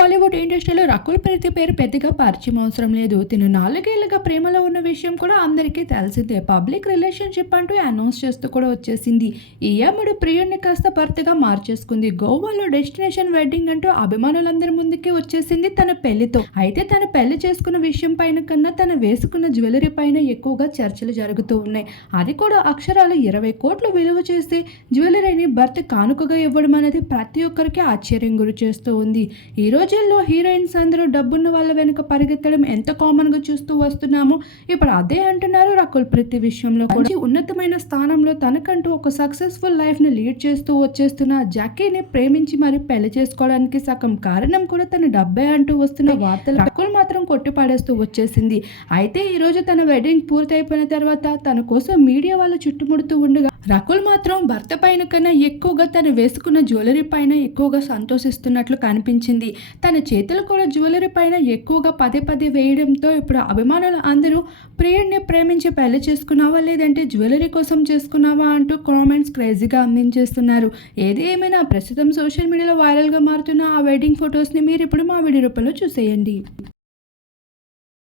బాలీవుడ్ ఇండస్ట్రీలో రకుల్ ప్రీతి పేరు పెద్దగా పరిచయం అవసరం లేదు. తిను నాలుగేళ్ళుగా ప్రేమలో ఉన్న విషయం కూడా అందరికీ తెలిసిందే. పబ్లిక్ రిలేషన్షిప్ అంటూ అనౌన్స్ చేస్తూ కూడా వచ్చేసింది. ఈ అమ్ముడు ప్రియుడిని కాస్త భర్తగా మార్చేసుకుంది. గోవాలో డెస్టినేషన్ వెడ్డింగ్ అంటూ అభిమానులందరి ముందుకి వచ్చేసింది తన పెళ్ళితో. అయితే తన పెళ్ళి చేసుకున్న విషయం పైన కన్నా తను వేసుకున్న జ్యువెలరీ పైన ఎక్కువగా చర్చలు జరుగుతూ ఉన్నాయి. అది కూడా అక్షరాలు ఇరవై కోట్లు విలువ చేసే జ్యువెలరీని భర్త కానుకగా ఇవ్వడం అనేది ప్రతి ఒక్కరికి ఆశ్చర్యం గురి చేస్తూ ఉంది. ఈ రోజుల్లో హీరోయిన్స్ అందరూ డబ్బున్న వాళ్ళ వెనుక పరిగెత్తడం ఎంత కామన్గా చూస్తూ వస్తున్నామో ఇప్పుడు అదే అంటున్నారు రకుల్ ప్రతి విషయంలో కూడా. ఉన్నతమైన స్థానంలో తనకంటూ ఒక సక్సెస్ఫుల్ లైఫ్ని లీడ్ చేస్తూ వచ్చేస్తున్న జాకీని ప్రేమించి మరి పెళ్ళి చేసుకోవడానికి సగం కారణం కూడా తన డబ్బే అంటూ వస్తున్న వార్తలు రకుల్ మాత్రం కొట్టిపాడేస్తూ వచ్చేసింది. అయితే ఈ రోజు తన వెడ్డింగ్ పూర్తయిపోయిన తర్వాత తన కోసం మీడియా వాళ్ళు చుట్టుముడుతూ ఉండగా రకుల్ మాత్రం భర్త పైన కన్నా ఎక్కువగా తను వేసుకున్న జ్యువెలరీ పైన ఎక్కువగా సంతోషిస్తున్నట్లు కనిపించింది. తన చేతులు కూడా జ్యువెలరీ పైన ఎక్కువగా పదే పదే వేయడంతో ఇప్పుడు అభిమానులు అందరూ ప్రియుడిని ప్రేమించి పెళ్ళి చేసుకున్నావా లేదంటే జ్యువెలరీ కోసం చేసుకున్నావా అంటూ కామెంట్స్ క్రేజీగా అందించేస్తున్నారు. ఏది ఏమైనా ప్రస్తుతం సోషల్ మీడియాలో వైరల్గా మారుతున్న ఆ వెడ్డింగ్ ఫొటోస్ని మీరు ఇప్పుడు మా వీడియో రూపంలో చూసేయండి.